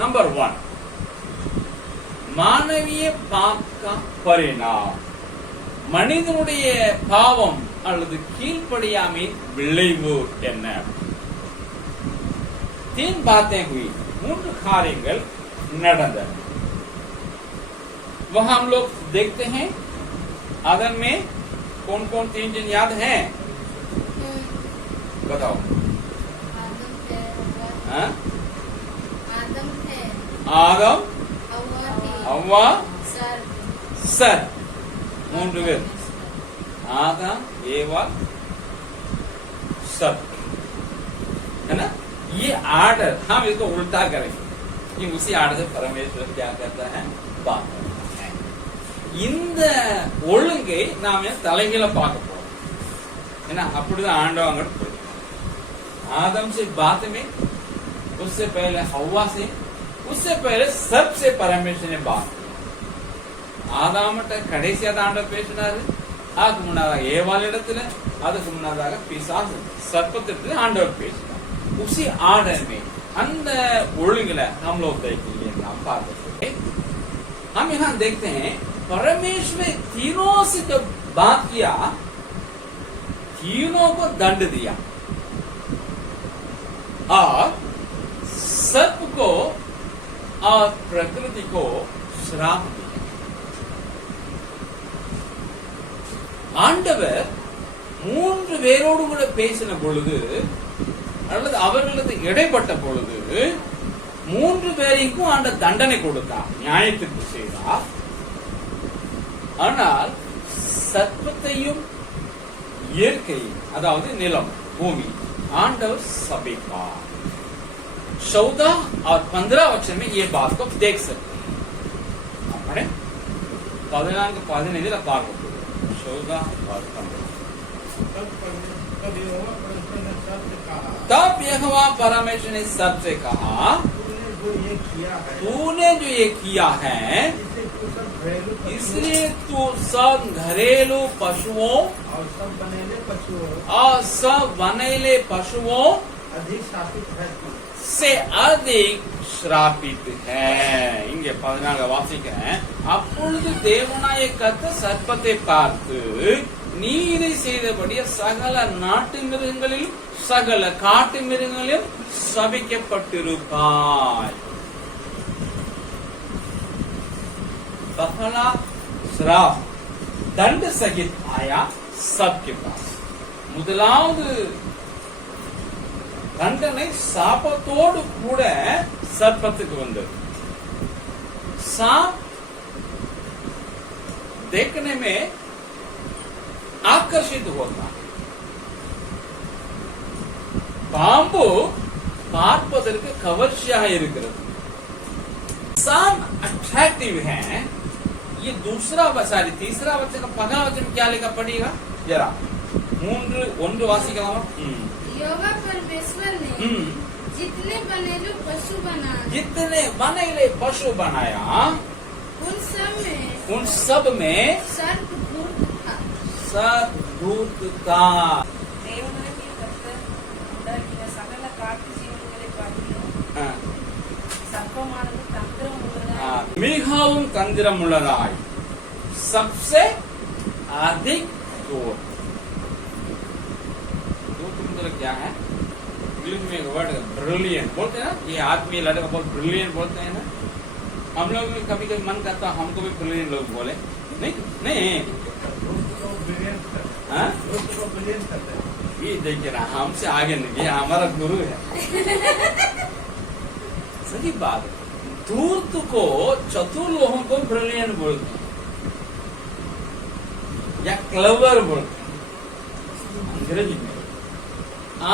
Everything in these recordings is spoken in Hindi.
नंबर 1 மானவீய பாக்க परिणाम மனிதனுடைய பாவம் அல்லது கீழ்ப்படியாமை விளைவு என்ன? 3 बातें हुई, 3 காரியங்கள் நடந்தன. वह हम लोग देखते हैं. आदम में कौन कौन 3 चीज याद है? बताओ. आदम, हव्वा, सर. 3 பேர். आदम, एवा, सर, है ना? ये आर्डर हम इसको उल्टा करेंगे कि उसी आर्डर से परमेश्वर क्या करता है, बात करता है. இந்த ஒழுங்கை நாம தலைகீழ பார்க்க போறோம். ஏன்னா அப்படிதான் ஆண்டவங்க आदम से बात में, उससे पहले हव्वा से, उससे पहले सबसे परमेश्वर ने बात. ஆதாமட்ட கடைசியாக ஆண்டவர் பேசினாரு. அதுக்கு முன்னதாக ஏவாள் இடத்துல, அதுக்கு முன்னதாக பிசாசு சர்ப்பத்திடத்துல ஆண்டவர் பேசினார். उसी आर्डर में அந்த ஒழுங்குல हम लोग देखेंगे. हम यहाँ देखते हैं परमेश्वर ने तीनों से जब बात किया, तीनों को दंड दिया और सर्प को और प्रकृति को श्राप दिया. ஆண்டவர் 3 பேரோடு கூட பேசின பொழுது அல்லது அவர்களுக்கு இடைப்பட்ட பொழுது 3 பேருக்கும் ஆண்ட தண்டனை கொடுத்தார், நியாயத்திற்கு செய்தார். ஆனால் சர்ப்பத்தையும் இயற்கையும், அதாவது நிலம், பூமி, ஆண்டவர் சபித்தார். 14 और 15 वचन में ये बात को देख सकते हैं. अपने 14-15 பார்க்க போகிறோம். 14 और 15. तब यहोवा परमेश्वर ने सबसे कहा, तूने जो ये किया है, इसलिए तू सब घरेलू पशुओं और सब वनैले पशुओं से अधिक श्रापित है. இங்கே 14 வாசிக்கிறேன். அப்பொழுது தேவனாய கர்த்தர் சர்ப்பத்தை பார்த்து, நீ இதை செய்தபடியே சகல நாட்டு மிருகங்களிலும் சகல காட்டு மிருகங்களிலும் சபிக்கப்பட்டிருப்பாய். पहला श्राप दंड सहित आया सबके पास. முதலாவது தண்டனை சாபத்தோடு கூட சர்ப்பத்துக்கு வந்தது. सांप देखने में आकर्षित होता, பாம்பு பார்ப்பதற்கு கவர்ச்சியாக இருக்கிறது. सांप अट्रैक्टिव है. ये दूसरा वचन, तीसरा वचन का पहला वचन क्या लिखा पड़ेगा जरा 3:1 वासिकलामा. यहोवा परमेश्वर ने जितने बनेले पशु बनाया, उन सब में सर्प धूर्त था. மிகவும் தந்திரம் உள்ளதாய், सबसे अधिक धूर्त. मतलब क्या है? इंग्लिश में एक वर्ड ब्रिलियंट बोलते हैं ना, ये आदमी लड़का बहुत ब्रिलियंट बोलते हैं ना. हम लोग भी कभी कभी मन करता हमको भी ब्रिलियंट लोग बोले. नहीं ये देखिए ना, हमसे आगे नहीं, ये हमारा गुरु है. सही बात है. धूर्त को, चतुर लोगों को ब्रिलियंट बोलते हैं या क्लेवर बोलते हैं अंग्रेजी में.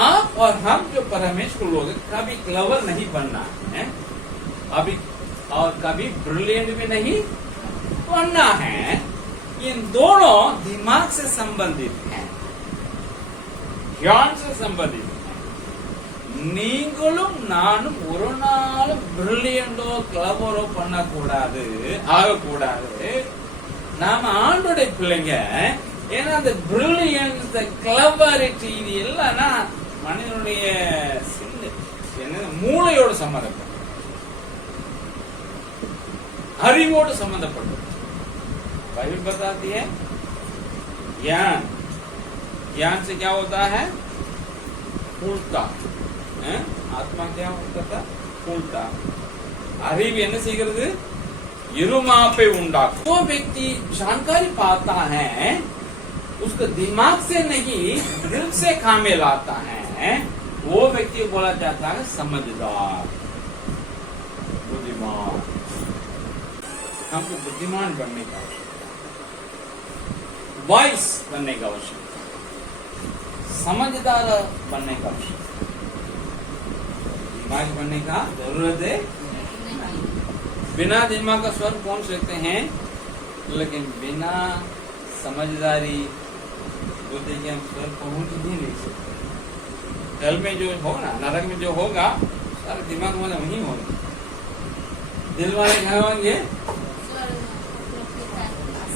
आप और हम जो परमेश्वर लोग कभी क्लेवर नहीं बनना है, अभी और कभी ब्रिलियंट भी नहीं बनना है. इन दोनों दिमाग से संबंधित हैं, ज्ञान से संबंधित हैं. நீங்களும் நானும் ஒரு நாளும் பிரில்லியண்டோ கிளவரோ பண்ணக்கூடாது, ஆகக்கூடாது. நாம ஆண்டோடைய பிள்ளைங்க. ஏன்னா அந்த பிரில்லியன்ஸ், கிளவரிட்டி, இது இல்லைன்னா மனிதனுடைய மூளையோட சம்மந்தப்படும். அறிவோடு संबंधப்பட்டது. बाइबल बताती है ज्ञान, ज्ञान से क्या होता है? फूलता है. आत्मा क्या होता था? फूलता. அறிவு என்ன செய்கிறது? இருமாப்பை உண்டாக்கும். वो व्यक्ति जानकारी पाता है, उसको दिमाग से नहीं दिल से कामे लाता है, वो व्यक्ति बोला जाता है समझदार, बुद्धिमान. हमको बुद्धिमान बनने का वाइस बनने का आवश्यकता, समझदार बनने का आवश्यकता. दिमाग बनने का जरूरत है. बिना दिमाग का स्वर्ग पहुंच सकते हैं, लेकिन बिना समझदारी बुद्धि के हम स्वर्ग पहुंच ही नहीं सकते. जल में जो होगा, नरक में जो होगा, सारे दिमाग वाले वही होंगे. दिल वाले कहाँ होंगे?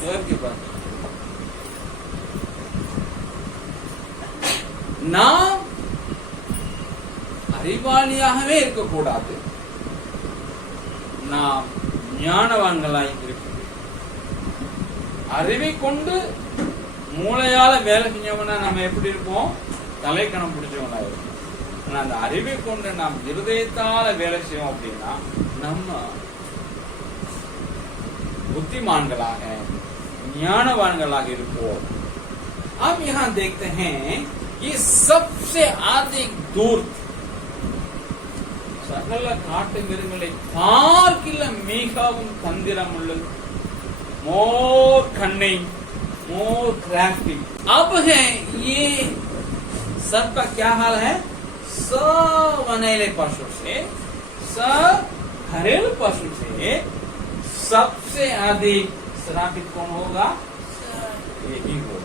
स्वर्ग के पास. நாம் அறிவாளியாகவே இருக்கக்கூடாது, நாம் ஞானவான்களாய் இருக்கிறோம். அறிவை கொண்டு மூளையால வேலை செஞ்சவனா நம்ம எப்படி இருப்போம்? தலைக்கணம் பிடிச்சவங்களா இருக்கும். ஆனா அந்த அறிவை கொண்டு நாம் இருதயத்தால வேலை செய்வோம் அப்படின்னா நம்ம बुद्धिमानगलाக ज्ञानवानगलाக இருப்போம். अब यहाँ देखते हैं ये सबसे अधिक दूर சகல காட்டு மிருகங்களை பார்க்கில மிகவும் தந்திரம் உள்ளது. मोर कन्निंग, मोर क्राफ्टी. अब है ये सब का क्या हाल है? सवनैले पशु से, घरेलू पशु से सबसे अधिक श्रापित कौन होगा? यही होगा.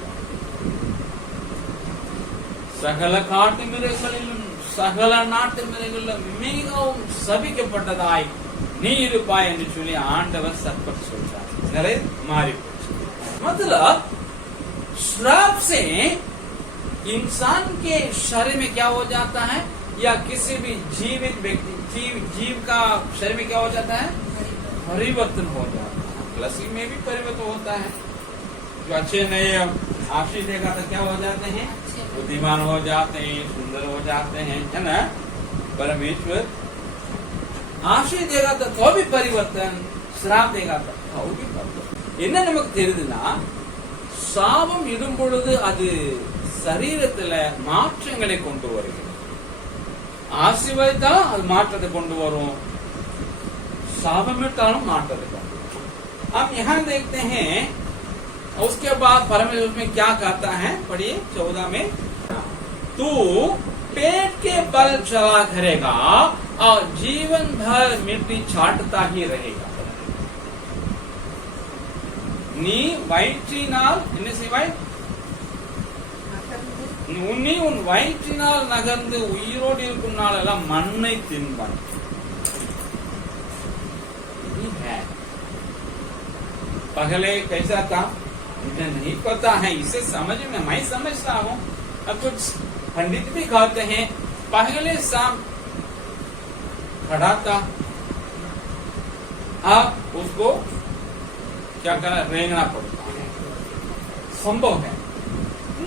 சகல காட்டு மிருகங்களிலும் சகல நாட்டு மிருகங்களிலும் மிகவும் சபிக்கப்பட்டதாய் நீ இருப்பாய் என்று சொல்லி ஆண்டவர் சர்ப்பத்தை சொல்றார். நிறைய मारी. मतलब श्राप से इंसान के शरीर में क्या हो जाता है, या किसी भी जीवित व्यक्ति जीव का शरीर में क्या हो जाता है? परिवर्तन हो जाता है. लसी में भी परिवर्तन होता है. जो अच्छे नए आशीष देगा तो क्या हो जाते हैं? बुद्धिमान हो जाते हैं, सुंदर हो जाते हैं, है ना. परमेश्वर आशीष देगा तो भी परिवर्तन, श्राप देगा तो भी परिवर्तन. என்ன நமக்கு தெரியுதுன்னா, சாபம் இடும் பொழுது அது சரீரத்துல மாற்றங்களை கொண்டு வருகிறது. ஆசீர்வாதா அது மாற்றத்தை கொண்டு வரும், சாபமிட்டாலும் मार्टते का. आप यहाँ देखते हैं उसके बाद परमेश्वर में क्या कहता है? पढ़िए 14 में. तू पेट के बल चला करेगा और जीवन भर मिट्टी चाटता ही रहेगा. நீ வயிற்றினால் என்ன செய்வாய்? நீ உன் வயிற்றினால் நகர்ந்து உயிரோடு இருக்கும் நாளெல்லாம் மண்ணை தின்பாய். पहले कैसा था मुझे नहीं पता है, इसे समझ में मैं समझता हूँ. अब कुछ पंडित भी कहते हैं पहले सांप खड़ा था, अब उसको क्या करना, रेंगना पड़ता है. संभव है.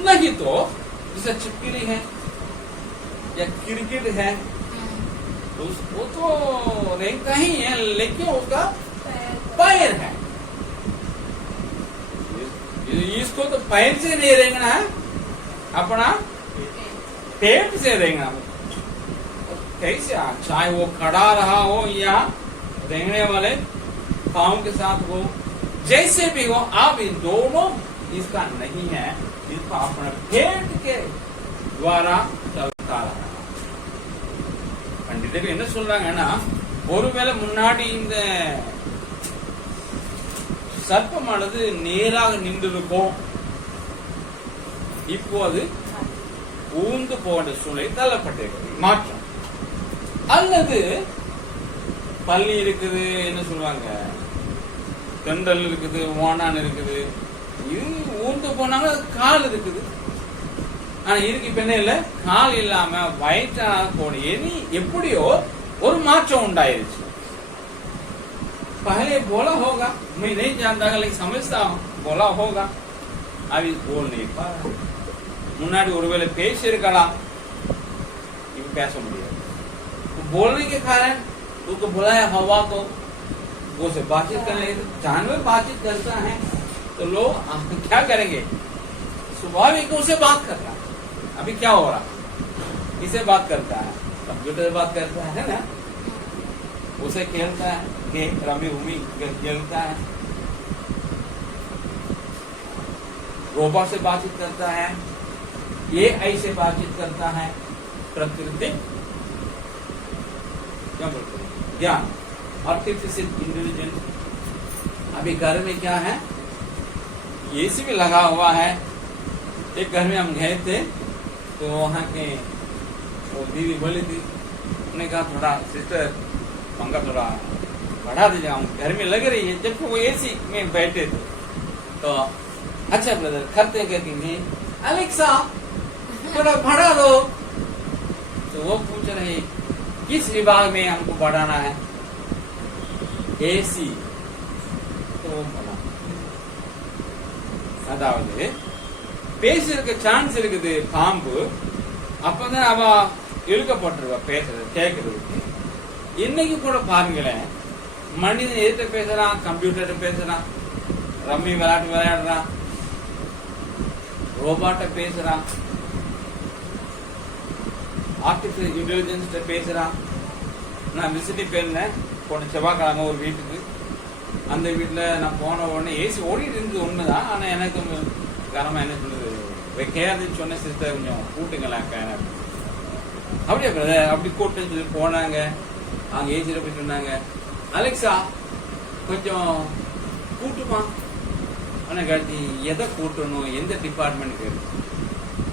नहीं तो जैसे चिपकली है या किरकिट है, उसको तो रेंगता ही है, लेकिन उसका पैर है. इसको तो पैर से नहीं रेंगना है, अपना पेट से रेंगना. कैसे? चाहे वो खड़ा रहा हो या रेंगने वाले पांव के साथ हो, जैसे भी हो, आप इन दोनों इसका नहीं है. इसको अपना पेट के द्वारा चलता रहा. पंडित என்ன சொல்றாங்கன்னா, ஒருவேளை முன்னாடி இந்த சர்ப்பமானது நேராக நின்றிருக்கும், இப்போது ஊந்து போன்ற சூழ்நிலை தள்ளப்பட்டிருக்கிறது, மாற்றம். அல்லது பள்ளி இருக்குது, என்ன சொல்லுவாங்க, தெண்டல் இருக்குது, ஓனான் இருக்குது, இது ஊந்து போனாங்க, கால் இருக்குது. ஆனா இருக்கு இப்ப என்ன இல்ல, கால் இல்லாம வயிற்றா போன எப்படியோ ஒரு மாற்றம் உண்டாயிருச்சு. पहले बोला होगा, मैं नहीं जानता लेकिन समझता हूँ, बोला होगा, अभी बोल नहीं पा रहा। मुन्नाडी ஒருவேளை பேசி இருக்கலாம், इव பேச முடியாது। बोलने के कारण उसको बुलाया हवा को, वो से बातचीत करने। जानवर बातचीत करता है तो लोग क्या करेंगे, स्वाभाविक उसे बात करता है। अभी क्या हो रहा, किसे बात करता है, कंप्यूटर से बात करता है ना, उसे खेलता है कि रमी उमी खेलता है, रोबोट से बातचीत करता है, AI से बातचीत करता है, प्रकृति क्या बोलते हैं, ज्ञान, आर्टिफिशियल इंटेलिजेंस। अभी घर में क्या है, AC भी लगा हुआ है। एक घर में हम गए थे तो वहाँ के वो दीदी बोली थी, उन्होंने कहा थोड़ा सिस्टर पंखा थोड़ा बढ़ा दीजिए, हम घर में लग रही है। जब वो AC में बैठे थे तो अच्छा ब्रदर करते कहती अलेक्सा थोड़ा बढ़ा दो, तो वो पूछ रहे किस विभाग में हमको बढ़ाना है, AC। तो वो बोला அதாவது பேசுறதுக்கு சான்ஸ் இருக்குது பாம்பு, அப்பதான் அவ இழுக்கப்பட்டிருவா பேசுறது கேட்கறதுக்கு। இன்னைக்கு கூட பாருங்களேன், மனிதன் எதிர்த்து பேசுறான், கம்ப்யூட்டர் பேசுறான், ரம்மி விளையாட்டு விளையாடுறான், ரோபாட்ட பேசுறான், ஆர்டிபிஷியல் இன்டெலிஜென்ஸ் பேசுறான்। நான் விசிட்டிங் போயிருந்தேன் போன செவ்வாய்க்கிழமை ஒரு வீட்டுக்கு, அந்த வீட்டுல நான் போன உடனே AC ஓடிட்டு இருந்தது உண்மைதான், ஆனா எனக்கு காரணமா என்ன சொல்லுது வைக்காதுன்னு சொன்ன சிஸ்டர் கொஞ்சம் கூட்டுங்களேன் அப்படியே பிரதர் அப்படி கூட்டுன்னு சொல்லி போனாங்க। அவங்க ஏஜில் போய் சொன்னாங்க அலெக்சா கொஞ்சம் கூட்டுமா, ஆனா கட்டி எதை கூட்டணும், எந்த டிபார்ட்மெண்ட்டுக்கு,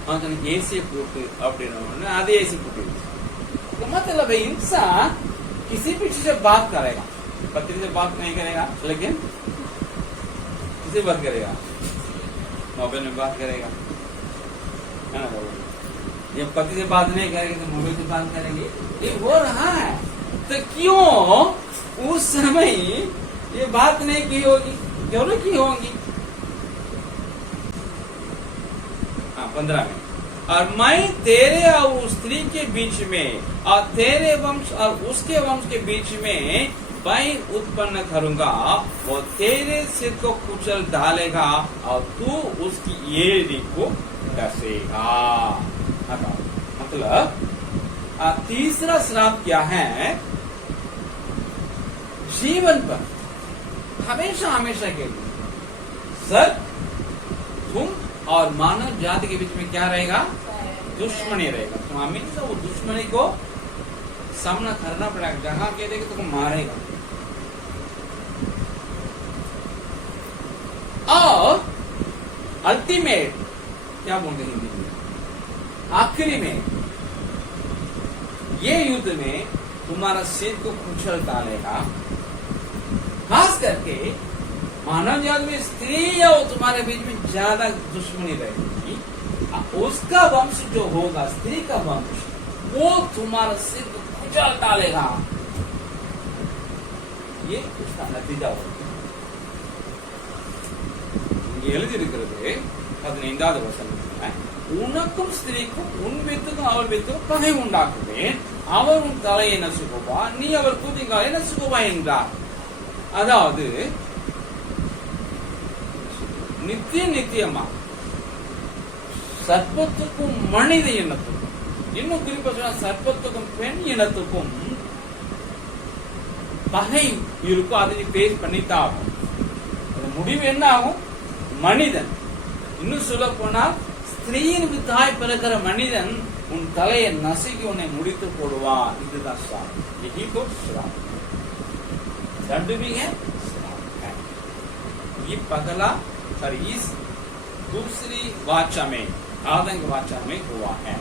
அவன் சொன்ன AC கூட்டு அப்படின்னு, அது AC கூட்டு। मतलब इंसान किसी भी चीज से बात करेगा, पत्नी से बात नहीं करेगा लेकिन किसी बात करेगा, मोबाइल में बात करेगा, है ना। ये पति से बात नहीं करेगी तो मोबाइल से बात करेंगे, ये हो रहा है। तो क्यों उस समय ये बात नहीं की होगी, क्यों नहीं की होगी। 15 में, और मैं तेरे और उस स्त्री के बीच में और तेरे वंश और उसके वंश के बीच में मैं उत्पन्न करूंगा, वो तेरे सिर को कुचल डालेगा और तू उसकी एड़ी को डसेगा। मतलब तीसरा श्राप क्या है, जीवन पर हमेशा हमेशा के लिए सर तुम और मानव जाति के बीच में क्या रहेगा, दुश्मनी रहेगा। तो हमेशा वो दुश्मनी को सामना करना पड़ेगा, जहां कह देगा तो मारेगा। और अल्टीमेट क्या बोलते हैं हिंदी में, आखिरी में ये युद्ध में तुम्हारा सिर को कुचल डालेगा। खास करके मानव जाति में स्त्री या तुम्हारे बीच में ज्यादा दुश्मनी रहेगी, उसका वंश जो होगा, स्त्री का वंश, वो तुम्हारा सिर को कुचल डालेगा। ये उसका नतीजा होगा। எழுதியிருக்கிறது 15வது வசனத்துல, உனக்கும் ஸ்திரீக்கும் உன் வித்துக்கும் அவள் வித்துக்கும் பகை உண்டாக்குவேன், அவர் உன் தலையை நசுக்குவா, நீ அவர் கூதிங்காலை நசுக்குவா என்றார்। அதாவது நித்தியமா சர்ப்பத்துக்கும் மனித இனத்துக்கும், இன்னும் குறிப்பா சொன்னா சர்ப்பத்துக்கும் பெண் இனத்துக்கும் பகை இருக்கும், அதை நீ பேஸ் பண்ணித்தான் ஆகும்। முடிவு என்ன ஆகும், மனிதன், இன்னும் சொல்ல போனால் ஸ்திரீயின் வித்தாய் பிறக்கிற மனிதன் உன் தலையை நசுக்கி உன்னை முடித்து போடுவான்। இதுதான் श्राप, यही तो श्राप, दंड भी है, श्राप है। ये पगला इस दूसरी वाचा में, आदंक वाचा में हुआ है।